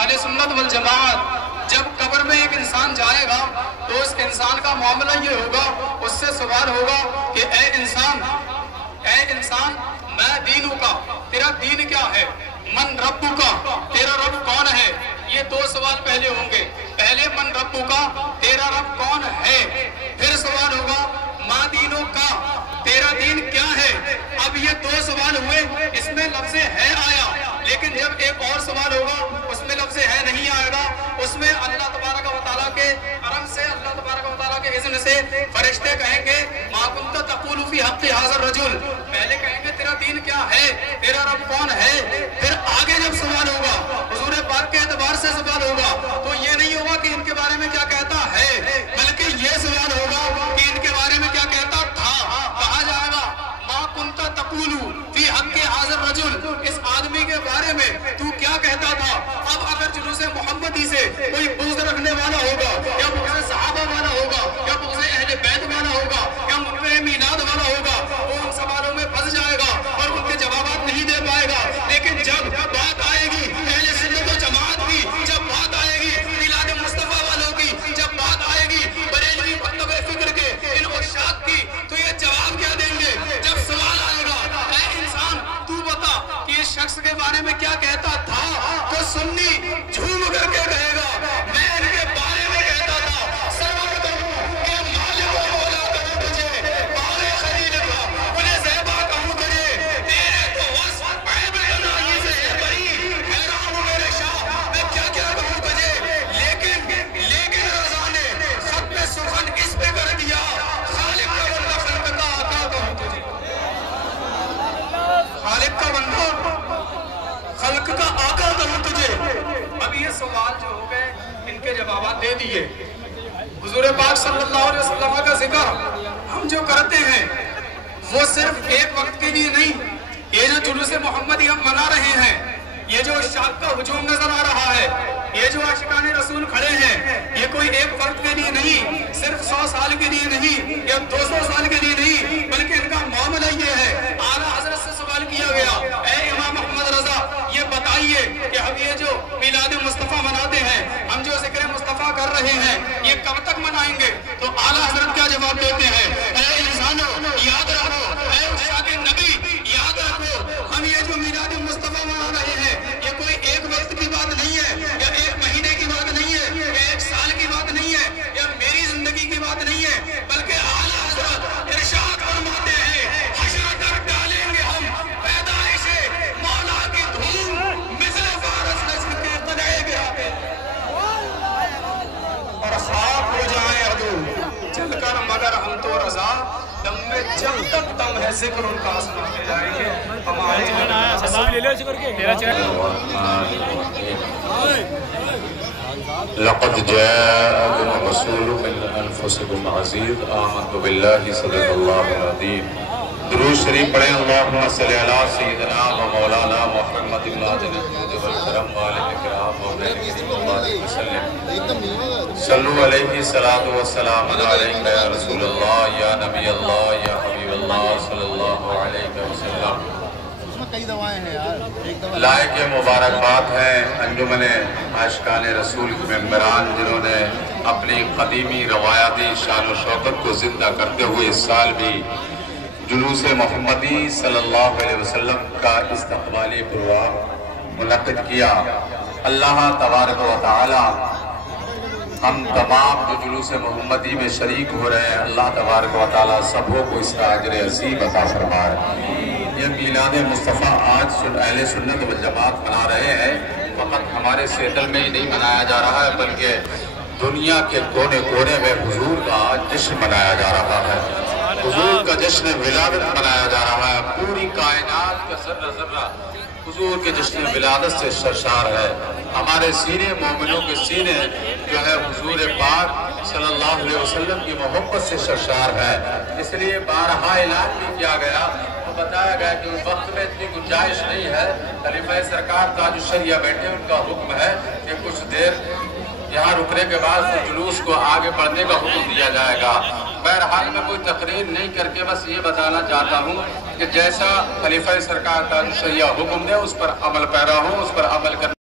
اہل سنت والجماعت جب قبر میں ایک انسان جائے گا تو اس انسان کا معاملہ یہ ہوگا، اس سے سوال ہوگا کہ اے انسان میں دینوں کا، تیرا دین کیا ہے؟ من ربو کا، تیرا رب کون ہے؟ یہ دو سوال پہلے ہوں گے۔ پہلے من ربو کا، تیرا رب کون ہے؟ پھر سوال ہوگا ما دینوں کا، تیرا دین کیا ہے؟ اب یہ دو سوال ہوئے، اس میں لفظ ہے آیا، لیکن جب ایک اور سوال ہوگا اس میں لفظ ہے نہیں آئے گا، اس میں اللہ تبارک و تعالیٰ کے کرم سے، اللہ تبارک و تعالیٰ کے اذن سے فرشتے کہیں گے ما کنت تقول فی حق ھذا الرجل، پہلے کہیں گے تیرا دین کیا ہے، تیرا رب کون ہے؟ پھر آگے جب سوال ہوگا حضور پاک کے اعتبار سے سوال ہوگا تو یہ نہیں ہوگا کہ ان کے بارے میں کیا کہتا ہے، بلکہ یہ سوال ہوگا کہ ان کے بارے میں کیا کہتا تھا۔ کہا جائے گا ما کنت تقول فی حق ھذا الرجل، اس آدمی کے بارے میں تو کیا کہتا تھا؟ اب اگر جلوس محمدی سے کوئی بغض رکھنے والا ہوگا یا بغض صحابہ والا ہوگا یا بغض اہل بیت والا ہوگا یا منکر میلاد والا ہوگا، وہ ان سوالوں میں پھنس جائے گا اور ان کے جوابات نہیں دے پائے گا۔ لیکن جب بات آئے گی اہل سنت و جماعت کی، جب بات آئے گی میلاد مصطفیٰ والوں کی، جب بات آئے گی بریلوی مکتب فکر کے ان عشاق کی، تو یہ جواب کیا دیں گے؟ جب سوال آئے گا اے انسان تو بتا کہ اس شخص کے بارے میں کیا کہتا تھا، تو سنی جھوم کر کے کہے گا میں ان کے بارے میں کہتا تھا سرور کروں کہ مالک و مولا کروں تجھے، بارے خلیل کا انہیں زیبا کہوں تجھے، تیرے تو وصف عیب بنائی سے ہے بری، حیران ہوں میرے شاہ میں کیا کیا کہوں تجھے، لیکن رضا نے خط میں سخن اس پہ کر دیا خالق کا بندہ خلق کا آقا کہوں تجھے، خالق کا بندہ خلق کا آقا کہوں تجھے۔ اب یہ سوال جو ہو گئے ان کے جوابات دے دیے۔ حضور پاک صلی اللہ علیہ وسلم کا ذکر ہم جو کرتے ہیں وہ صرف ایک وقت کے لیے نہیں، یہ جو جلوس محمدی ہم منا رہے ہیں، یہ جو عشاق کا ہجوم نظر آ رہا ہے، یہ جو عاشقان رسول کھڑے ہیں، یہ کوئی ایک فرد کے لیے نہیں، صرف 100 سال کے لیے نہیں یا 200 سال کے لیے نہیں، بلکہ ان کا معاملہ یہ ہے۔ اعلیٰ حضرت سے سوال کیا گیا اے امام محمد رضا یہ بتائیے کہ ہم یہ جو میلاد مصطفیٰ مناتے ہیں، ہم جو ذکر مصطفیٰ کر رہے ہیں، یہ کب تک منائیں گے؟ تو اعلیٰ حضرت کیا جواب دیتے ہیں؟ اے انسانوں یاد رکھو، اے عشاق نبی یاد رکھو، ہم یہ جو میلاد مصطفیٰ منا رہے ہیں یہ کوئی ایک وقت کی بات نہیں ہے یا ایک مہینے کی بات نہیں ہے یا ایک سال کی بات نہیں ہے یا میری زندگی کی بات نہیں ہے، بلکہ اعلیٰ حضرت ارشاد فرماتے ہیں حشر کر ڈالیں گے ہم پیدائش مولا کی دھوم مثل فارس نسل کے قلعے گرا پہ، اور خاک ہو جائیں عدو چل کر مگر ہم تو رضا، دم میں جب تک دم ہے ذکر ان کا سناتے جائیں گے ہمارے لقد جاءكم رسول من انفسكم عزيز آمنت بالله صدق الله العظيم۔ درود شریف پڑھیں اللہم صلی علی سیدنا و مولانا محمد ماجد الجود والکرم والد اکرام مولانا کریم اللہ وسلم صلو علیہ الصلاة والسلام علیکم یا رسول اللہ یا نبی اللہ یا حبیب اللہ صلی اللہ علیہ وسلم۔ لائق مبارکباد ہیں انجمن عاشقان رسول کے ممبران جنہوں نے اپنی قدیمی روایاتی شان و شوکت کو زندہ کرتے ہوئے اس سال بھی جلوس محمدی صلی اللہ علیہ وسلم کا استقبالی پروگرام منعقد کیا۔ اللہ تبارک و تعالی ہم تمام جو جلوس محمدی میں شریک ہو رہے ہیں، اللہ تبارک و تعالی سبوں کو اس کا اجر عظیم عطا فرمائے۔ یہ میلاد مصطفیٰ آج اہل سنت والجماعت منا رہے ہیں، فقط ہمارے سیدل میں ہی نہیں منایا جا رہا ہے بلکہ دنیا کے کونے کونے میں حضور کا جشن منایا جا رہا ہے، حضور کا جشن ولادت منایا جا رہا ہے۔ پوری کائنات کا ذرہ ذرہ حضور کے جشن ولادت سے سرشار ہے۔ ہمارے سینے مومنوں کے سینے جو ہے حضور پاک صلی اللہ علیہ وسلم کی محبت سے سرشار ہے، اس لیے بارہا اعلان بھی کیا گیا، تو بتایا گیا کہ اس وقت میں اتنی گنجائش نہیں ہے، خلیفہ سرکار تاج الشریعہ بیٹھے، ان کا حکم ہے کہ کچھ دیر یہاں رکنے کے بعد جلوس کو آگے بڑھنے کا حکم دیا جائے گا۔ بہرحال میں کوئی تقریر نہیں کر کے بس یہ بتانا چاہتا ہوں کہ جیسا خلیفہ سرکار تاج الشریعہ حکم دے اس پر عمل پیرا ہوں، اس پر عمل کرنے